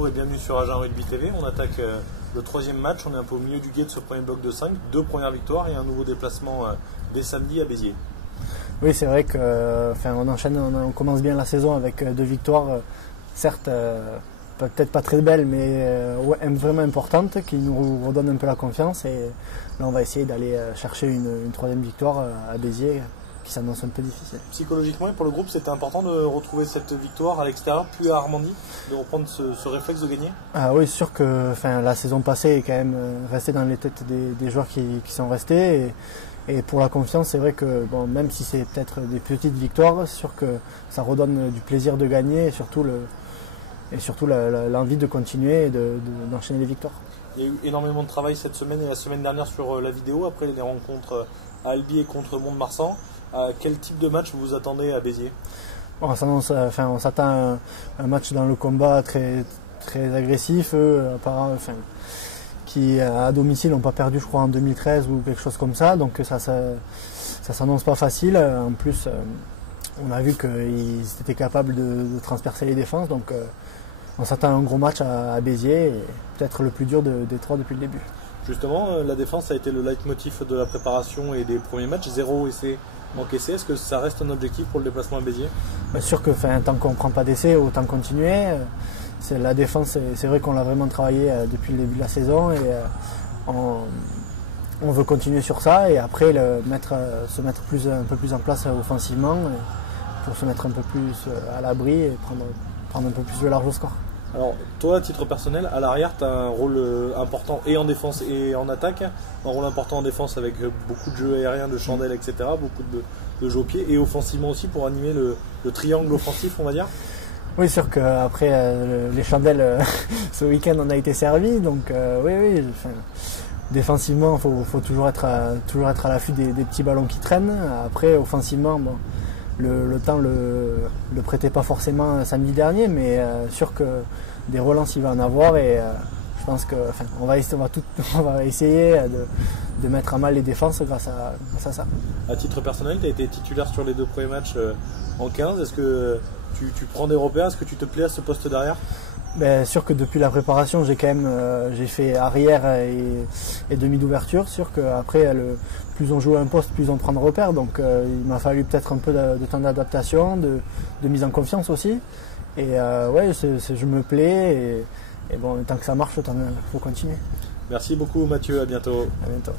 Bonjour et bienvenue sur Agen Rugby TV. On attaque le troisième match. On est un peu au milieu du guet de ce premier bloc de 5. 2 premières victoires et un nouveau déplacement dès samedi à Béziers. Oui, c'est vrai on commence bien la saison avec 2 victoires, certes peut-être pas très belles, mais vraiment importantes, qui nous redonnent un peu la confiance. Et là, on va essayer d'aller chercher une troisième victoire à Béziers, qui s'annonce un peu difficile. Psychologiquement et pour le groupe, c'était important de retrouver cette victoire à l'extérieur, puis à Armandie, de reprendre ce réflexe de gagner. Ah oui, c'est sûr que la saison passée est quand même restée dans les têtes des joueurs qui sont restés. Et pour la confiance, c'est vrai que même si c'est peut-être des petites victoires, c'est sûr que ça redonne du plaisir de gagner et surtout l'envie de continuer et d'enchaîner les victoires. Il y a eu énormément de travail cette semaine et la semaine dernière sur la vidéo, après les rencontres à Albi et contre Mont-de-Marsan. Quel type de match vous attendez à Béziers? On s'attend à un match dans le combat très, très agressif, qui à domicile n'ont pas perdu, je crois, en 2013 ou quelque chose comme ça. Donc ça s'annonce pas facile. En plus, on a vu qu'ils étaient capables de transpercer les défenses. Donc on s'attend à un gros match à Béziers, et peut-être le plus dur des 3 depuis le début. Justement, la défense a été le leitmotiv de la préparation et des premiers matchs. 0 essai encaissé. Est-ce que ça reste un objectif pour le déplacement à Béziers? Bien sûr que tant qu'on ne prend pas d'essai, autant continuer. La défense, c'est vrai qu'on l'a vraiment travaillé depuis le début de la saison, et on veut continuer sur ça, et après se mettre un peu plus en place offensivement pour se mettre un peu plus à l'abri et prendre un peu plus de large au score. Alors toi, à titre personnel, à l'arrière, tu as un rôle important et en défense et en attaque. Un rôle important en défense avec beaucoup de jeux aériens, de chandelles, etc. Beaucoup de jeux au pied, et offensivement aussi pour animer le triangle offensif, on va dire. Oui, sûr qu'après les chandelles, ce week-end, on a été servi. Donc oui. Défensivement, il faut toujours être à l'affût des petits ballons qui traînent. Après, offensivement, le temps le prêtait pas forcément samedi dernier, mais sûr que des relances il va en avoir, et je pense qu'on va essayer de mettre à mal les défenses grâce à ça. À titre personnel, tu as été titulaire sur les 2 premiers matchs en 15. Est-ce que tu prends des repères? Est-ce que tu te plais à ce poste derrière? Sûr que depuis la préparation, j'ai fait arrière et demi d'ouverture. Sûr qu'après, plus on joue un poste, plus on prend de repères. Donc il m'a fallu peut-être un peu de temps d'adaptation, de mise en confiance aussi. Et je me plais. Et tant que ça marche, il faut continuer. Merci beaucoup Mathieu, à bientôt. À bientôt.